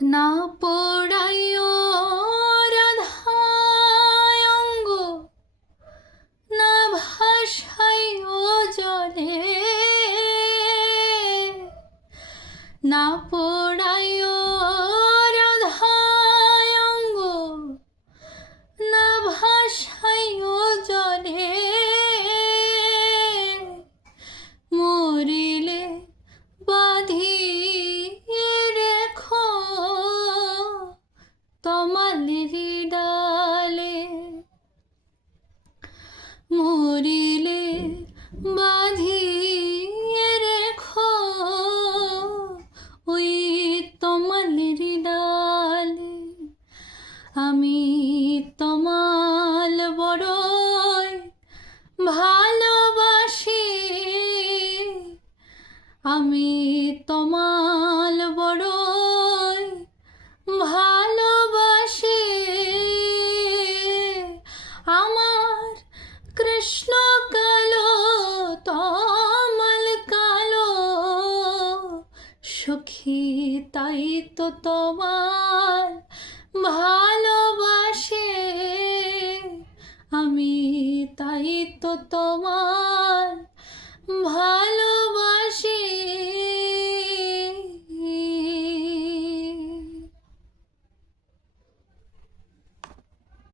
না পোড়াইও রাধায় অঙ্গ, না ভাসাইও জলে, না পোড়াইও রাধায় অঙ্গ, না ভাসাইও জলে। মরিলে বাঁধিয়ে রেখো তমালেরি ডালে, মরিলে বাঁধিয়ে রেখো ওই তমালেরি ডালে। আমি তমাল বড়ই ভালোবাসি, আমি তমাল বড়ই ভালোবাসি। আমার কৃষ্ণ কালো তমাল কালো, সখী তাই তো তোমার ভালোবাসে। আমি তাই তো তোমার